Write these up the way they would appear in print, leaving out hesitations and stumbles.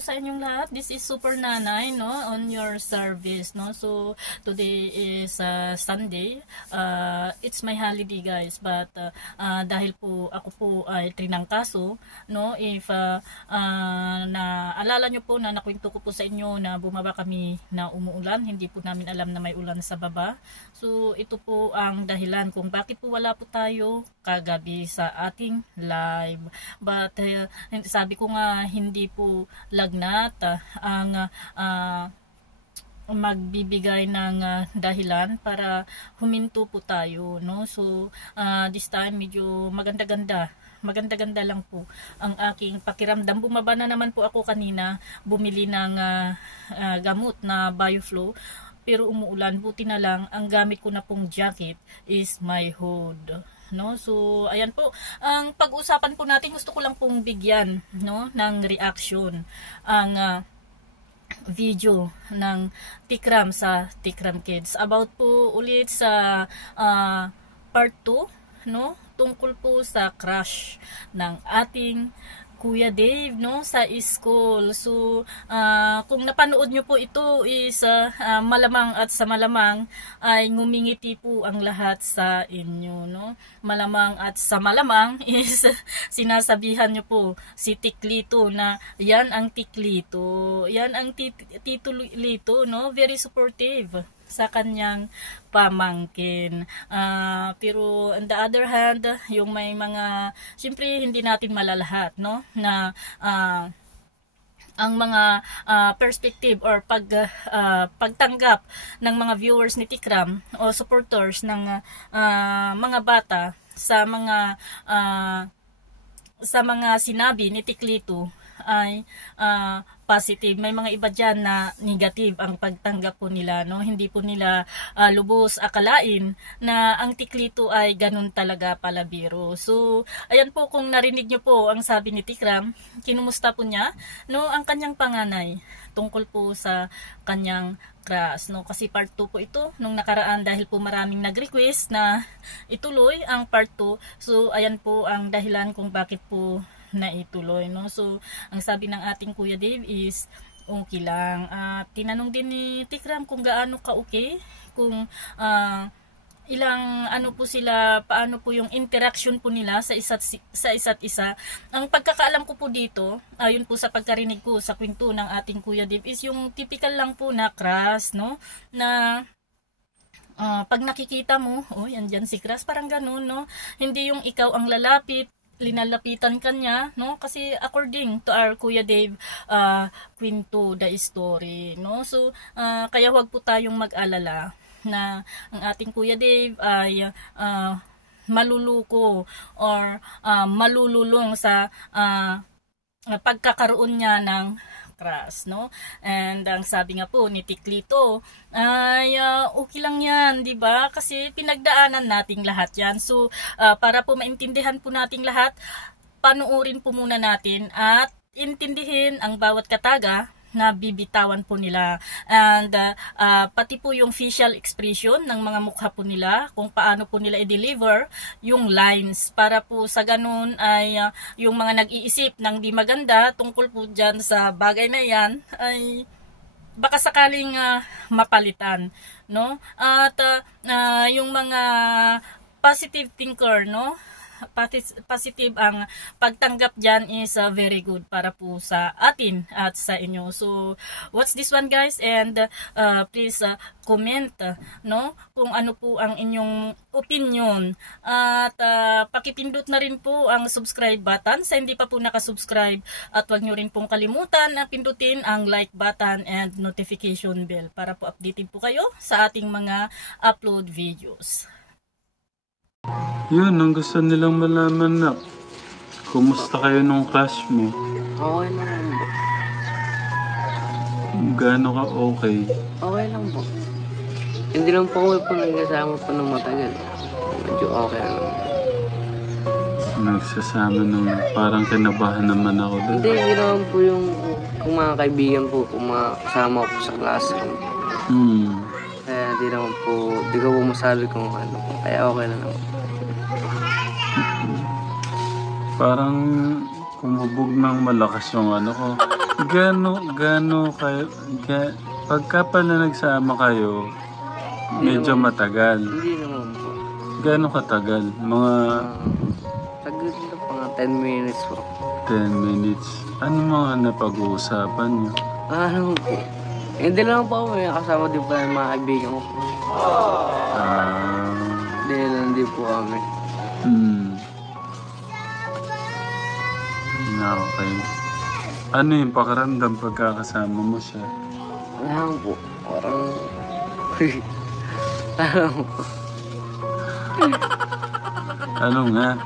po sa inyong lahat. This is Super Nanay, no, on your service, no. So today is Sunday. It's my holiday, guys, but dahil po ako po ay trinangkaso, no, if naalala nyo po na nakwento ko po sa inyo na bumaba kami na umuulan, hindi po namin alam na may ulan sa baba. So ito po ang dahilan kung bakit po wala po tayo kagabi sa ating live. But sabi ko nga, hindi po lagnat ang magbibigay ng dahilan para huminto po tayo, no. So this time medyo maganda lang po ang aking pakiramdam. Bumaba na naman po ako kanina, bumili ng gamot na BioFlow, pero umuulan. Buti na lang ang gamit ko na pong jacket is my hood, no. So ayan po ang pag-usapan po natin. Gusto ko lang pong bigyan, no, ng reaction ang video ng Tikram sa Tikram Kids about po ulit sa part 2, no, tungkol po sa crush ng ating Kuya Dave, no, sa school. So kung napanood nyo po ito is malamang at sa malamang ay ngumingiti po ang lahat sa inyo, no. Malamang at sa malamang is sinasabihan nyo po si Tiklito na yan ang Tiklito, yan ang Tito Lito, no, very supportive sa kanyang pamangkin. Pero on the other hand, yung may mga, siyempre hindi natin malalahat, no, na ang mga perspective or pagtanggap ng mga viewers ni Tikram o supporters ng mga bata sa mga sinabi ni Tiklito ay positive. May mga iba dyan na negative ang pagtanggap po nila, no. Hindi po nila lubos akalain na ang Tiklito ay ganun talaga pala biro. So ayan po, kung narinig nyo po ang sabi ni Tikram, kinumusta po niya, no, ang kanyang panganay tungkol po sa kanyang crush, no. Kasi part 2 po ito nung nakaraan dahil po maraming nag-request na ituloy ang part 2. So ayan po ang dahilan kung bakit po na ituloy, no. So ang sabi ng ating Kuya Dave is okay lang. Tinanong din ni Tikram kung gaano ka okay, kung ilang ano po sila, paano po yung interaction po nila sa isa't isa. Ang pagkakaalam ko po dito, ayun po sa pagkarinig ko sa kwento ng ating Kuya Dave, is yung typical lang po na crush, no, na pag nakikita mo, oh, yan dyan si crush, parang ganun, no. Hindi yung ikaw ang lalapit, linalapitan kanya, no, kasi according to our Kuya Dave kwento the story, no. So kaya wag po tayong mag-alala na ang ating Kuya Dave ay maluluko or malululong sa pagkakaroon niya ng crush, no. And ang sabi nga po ni Tiklito ay okay lang yan, di ba? Kasi pinagdaanan nating lahat yan. So para po maintindihan po nating lahat, panuorin po muna natin at intindihin ang bawat kataga na bibitawan po nila, and pati po yung facial expression ng mga mukha po nila, kung paano po nila i-deliver yung lines, para po sa ganun ay yung mga nag-iisip ng di maganda tungkol po dyan sa bagay na yan ay baka sakaling mapalitan, no. At yung mga positive thinker, no, positive ang pagtanggap dyan is very good para po sa atin at sa inyo. So watch this one, guys, and please comment, no, kung ano po ang inyong opinion, at pakipindot na rin po ang subscribe button sa hindi pa po nakasubscribe, at wag nyo rin pong kalimutan na pindutin ang like button and notification bell para po updated po kayo sa ating mga upload videos. Yun, ang gusto nilang malaman na kumusta kayo nung crush mo? Okay lang po. Gaano ka okay? Okay lang po. Hindi lang po ako nagkasama po ng matagal. Medyo okay lang. Nagsasama nung parang kinabahan naman ako doon. Hindi naman po yung kung mga kaibigan po, kung mga kasama ko sa klase. Kaya di naman po, di ko po masabi kung ano. Kaya okay lang naman. Parang kumubog ng malakas yung ano ko. Gano kayo, pagka pala nagsama kayo, medyo matagal. Hindi naman po. Gano katagal? Mga Saglit na mga 10 minutes po. 10 minutes. Ano mga napag-uusapan niyo? Ano po? Hindi lang po ako, may kasama din po yung mga kaibigan ko. Ah, Hindi po kami. Okay. Ano yung pakiramdam pagkakasama mo siya? Ano po? Parang... Ano po? Ano nga?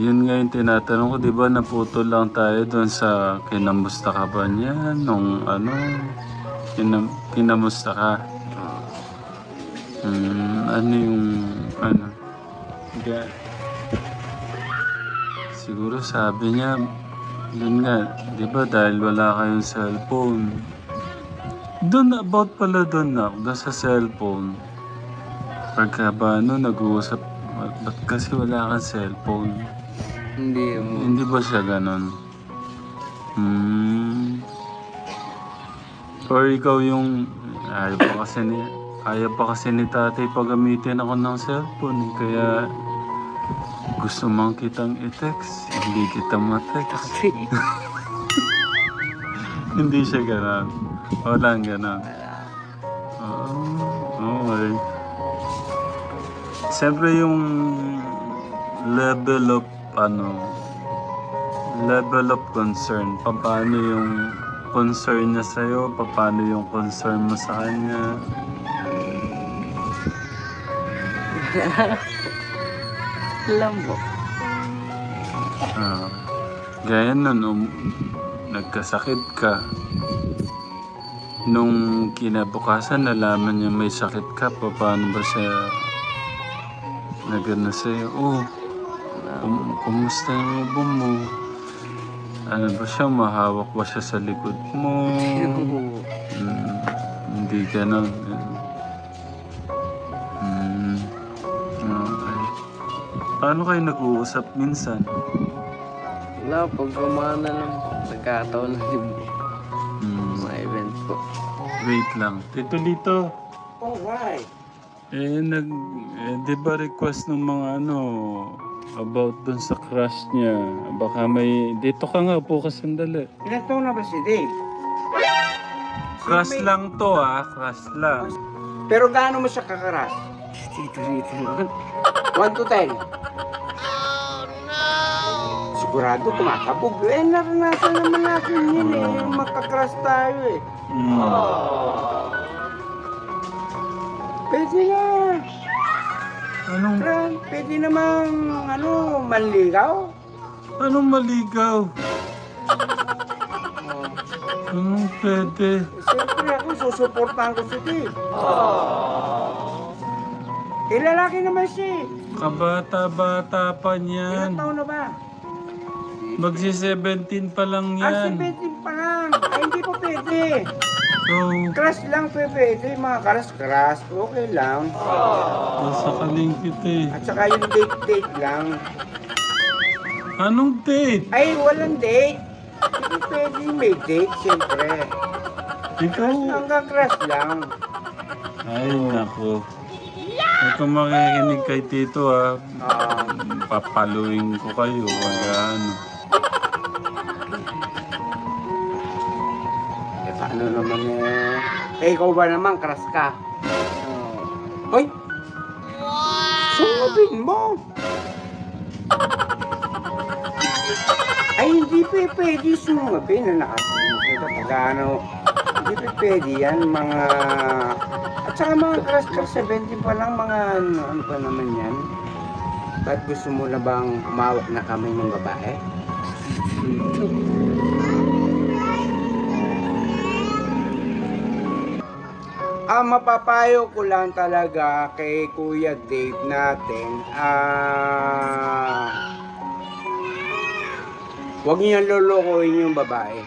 Yun nga yung tinatanong ko, di ba naputol lang tayo doon sa kinamusta ka ba niya? Nung ano, kinamusta ka? Ano yung, ano? Siguro sabi niya, yun nga, di ba dahil wala kayong cellphone. Doon, about pala doon sa cellphone. Pagka ba nag-uusap, ba't kasi wala kang cellphone? Hindi mo. Hindi ba siya ganon? Or ikaw yung, ayaw pa kasi ni tatay pagamitin ako ng cellphone. Kaya gusto mong kitang i-text, hindi kita ma-text. Hindi siya ganon. Walang ganon. Okay. Siyempre yung level of concern. Paano yung concern niya sa'yo? Paano yung concern mo sa kanya? Alam po. Gaya nun, nagkasakit ka. Nung kinabukasan, nalaman niya may sakit ka. Paano ba siya nagano sa'yo? Kumusta yung ubo mo? Ano ba siya? Mahawak ba siya sa likod mo? Hindi ganon. Okay. Paano kayo nag-uusap minsan? Wala, pag kumana lang po. Nagkataon na din po. Mga event po. Wait lang. Tito Lito. Alright. Di ba request ng mga about dun sa crush niya? Baka may... Dito ka nga, upo ka sandali. Ilan taon na ba si Dave? Crush lang to crush lang. Pero gaano mo siya kakaras? Dito naman. 1 to 10. Sigurado tumatabog. Naranasan naman natin yun yung makakras tayo Pwede na. Anong Pwede namang manligaw. Anong maligaw? Anong pwede? Siyempre ako susuportahan ko si Dave. Lalaki naman siya. Kabata-bata pa Ilan niyan. taon na ba? Magsi-17 pa lang yan. 17 pa lang. Ay, hindi pa pwede. So, Crush lang pwede. Mga crush. Okay lang. nasa kalingkit At saka yung date lang. Anong date? Ay, walang date. Hindi pwede may date, siyempre. Ikaw? Hanggang crush lang. Ay, naku. Kung makikinig kay Tito papaluin ko kayo. Paano naman ikaw ba naman, crush ka? Hoy! Sungabin mo! Ay, hindi pwede sungabin na nakatulog. Hindi pwede yan, mga... At saka mga crush ka, 17 pa lang, mga ano pa naman yan. Ba't gusto mo na bang umawak na kamay ng babae? Mapapayo ko lang talaga kay Kuya Dave natin, huwag niyang lolokohin yung babae.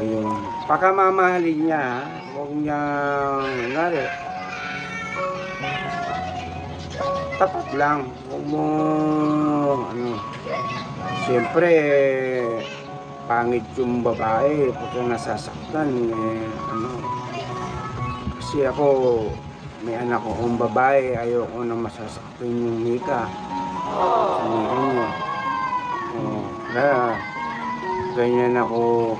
Ayun. Pakamamahalin niya, huwag niyang tapat lang. Huwag mo, siyempre, pangit yung babae pagka nasasaktan, kasi ako, may anak ko ang babae, ayoko na masasaktan yung hika. Sinihin mo. Kaya, ganyan ako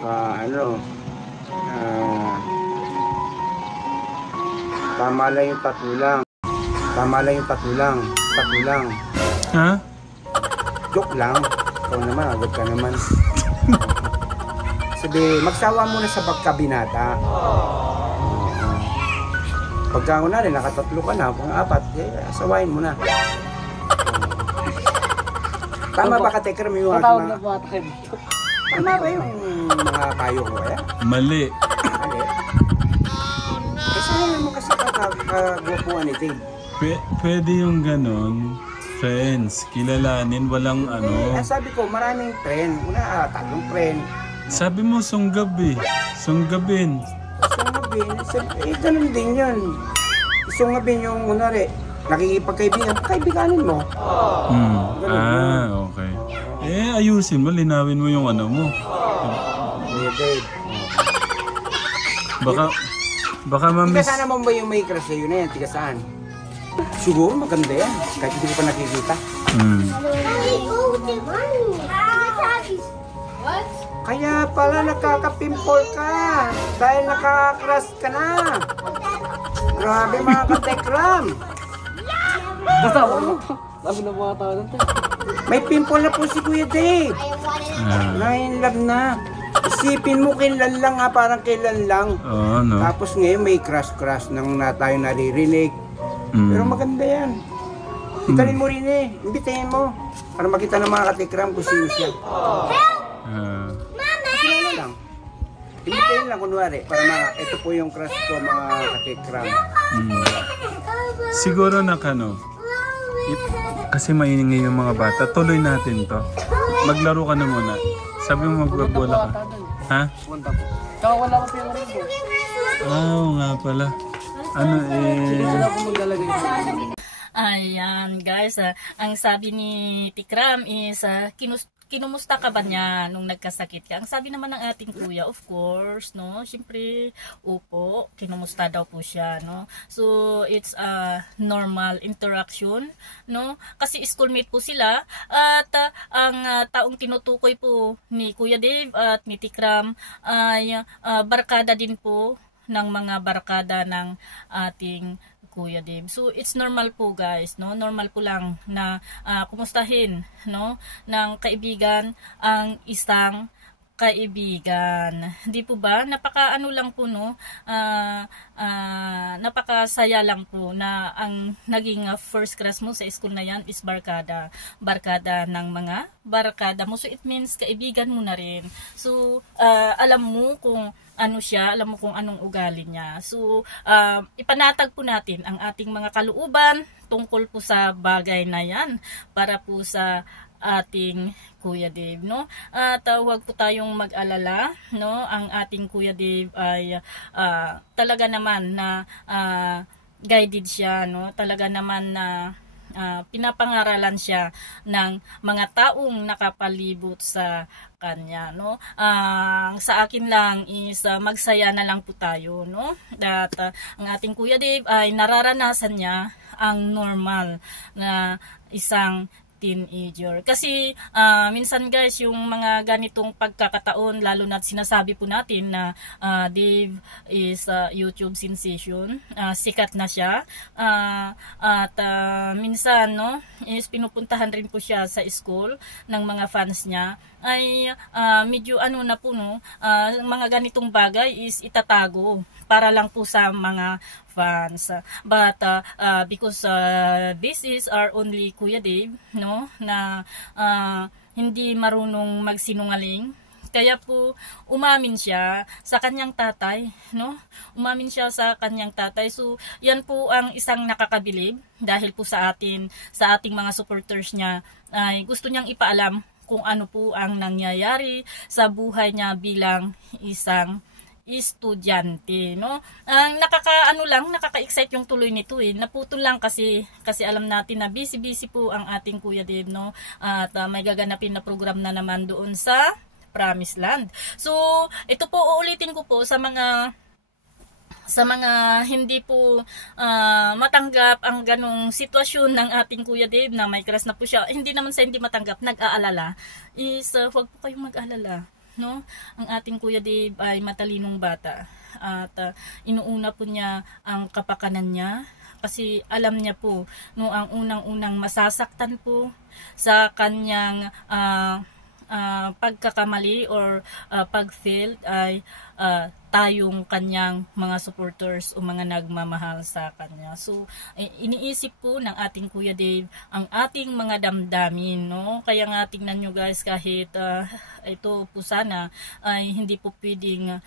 tama lang yung tatlo lang. Tama lang yung tatlo lang. Tatlo lang. Ha? Joke lang. Ikaw naman, agad ka naman. Sabi, magsawa muna sa pagkabinata. Pagka na rin, nakatatlo ka na, pang-apat, asawain mo na. Tama ba ka, Tekram, yung Patawag na po ata kayo. Tama ba yung mga payo ko, eh? Mali. Mali. Kasi mo kasi kagwapuan ni Dave. Pwede yung ganon. Friends, kilalanin, walang Sabi ko, maraming friend. Tatlong friend. Sabi mo, sunggab eh. Sunggabin. Sungabin, ganun din yun. Sungabin yung, kunwari, nakikipagkaibigan, kaibiganin mo. Okay. Ayusin mo, linawin mo yung mo. Dave. Baka Tiga mamiss. saan naman ba yung may crush sa'yo na yan? Tiga saan? Siguro maganda yan. Kahit hindi ko pa nakikita. Kaya pala nakaka-pimple ka. Dahil nakaka-crush ka na. Grabe mga katekram. Basta mo. Sabi na mga tao natin. May pimple na po si Kuya Dave. Na-in love na. Isipin mo kailan lang parang kailan lang. No? Tapos ngayon may crush nang tayo naririnig. Pero maganda yan. Italin mo rin imbitahin mo. Para makita ng mga katikram kung sino siya. Kilala lang. Imbitahin lang kunwari. Para ito po yung crush ko mga katikram. Siguro kasi mainingay yung mga bata. Tuloy natin to. Maglaro ka na muna. Sabi mo magbabola ka. Ha? Punta po. Tsaka wala ko yung rin po. Oo nga pala. Wala ko maglalagay po. Ayan guys, ang sabi ni Tikram is kinumusta ka ba niya nung nagkasakit ka? Ang sabi naman ng ating kuya, of course, no? Siyempre, upo, kinumusta daw po siya, no? So, it's a normal interaction, no? Kasi schoolmate po sila at ang taong tinutukoy po ni Kuya Dave at ni Tikram ay barkada din po ng mga barkada ng ating Kuya Dave. So it's normal po guys, no? Normal po lang na kumustahin, no, ng kaibigan ang isang kaibigan. Di po ba? Napaka-ano lang po, no? Napakasaya lang po na ang naging first crush mo sa school na yan is barkada. Barkada ng mga barkada mo. So it means kaibigan mo na rin. So alam mo kung ano siya, alam mo kung anong ugali niya. So, ipanatag po natin ang ating mga kalooban tungkol po sa bagay na yan para po sa ating Kuya Dave, no? At huwag po tayong mag-alala, no? Ang ating Kuya Dave ay talaga naman na guided siya, no? Talaga naman na pinapangaralan siya ng mga taong nakapalibot sa kanya, no? Sa akin lang is magsaya na lang po tayo, no? At ang ating Kuya Dave ay nararanasan niya ang normal na isang teenager. Kasi minsan guys, yung mga ganitong pagkakataon, lalo na sinasabi po natin na Dave is YouTube sensation, sikat na siya, at minsan, no, is pinupuntahan rin po siya sa school ng mga fans niya, ay medyo ano na po, no, mga ganitong bagay is itatago para lang po sa mga fans. But because this is our only Kuya Dave, no, na hindi marunong magsinungaling, kaya po umamin siya sa kanyang tatay, no? Umamin siya sa kanyang tatay. So, yan po ang isang nakakabilib dahil po sa atin, sa ating mga supporters niya, ay gusto niyang ipaalam kung ano po ang nangyayari sa buhay niya bilang isang estudyante, no? Ang nakaka-excite yung tuloy nito eh. Naputol lang kasi alam natin na busy po ang ating Kuya Dave, no? At may gaganapin na program na naman doon sa Promised Land. So, ito po uulitin ko po sa mga hindi po matanggap ang ganong sitwasyon ng ating Kuya Dave na may crush na po siya. Hindi naman sa hindi matanggap, nag-aalala. Is huwag po kayong mag-alala. No? Ang ating Kuya Dave ay matalinong bata at inuuna po niya ang kapakanan niya kasi alam niya po no, ang unang-unang masasaktan po sa kanyang pagkakamali or pag-fail ay tayong kanyang mga supporters o mga nagmamahal sa kanya. So, iniisip po ng ating Kuya Dave ang ating mga damdamin, no? Kaya nga tingnan nyo guys, kahit ito po sana ay hindi po pwedeng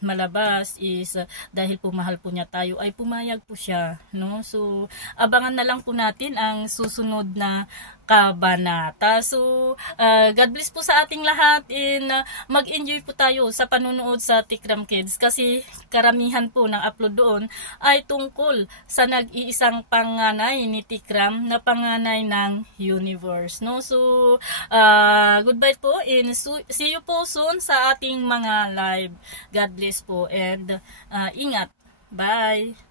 malabas is dahil po mahal po niya tayo, ay pumayag po siya, no? So, abangan na lang po natin ang susunod na kabanata. So, God bless po sa ating lahat and mag-enjoy po tayo sa panunood sa Tikram Kids kasi karamihan po ng upload doon ay tungkol sa nag-iisang panganay ni Tikram na panganay ng universe, no? So, goodbye po and see you po soon sa ating mga live. God bless po and ingat. Bye!